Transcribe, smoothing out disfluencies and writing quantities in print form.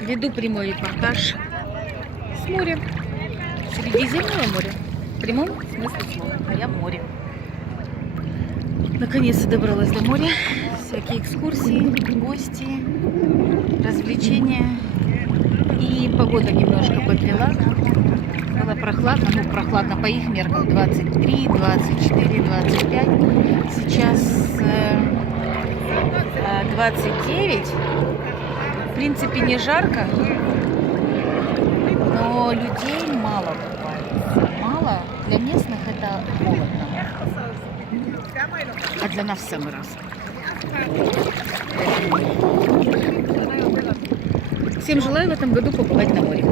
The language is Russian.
Веду прямой репортаж с моря. Средиземного моря. В прямом смысле слова. А я в море. Наконец-то добралась до моря. Всякие экскурсии, гости, развлечения. И погода немножко подвела. Было прохладно. Ну, прохладно по их меркам. 23, 24, 25. Сейчас 29. В принципе, не жарко. Но людей мало купается. Мало. Для местных это холодно. А для нас в самый раз. Всем желаю в этом году побывать на море.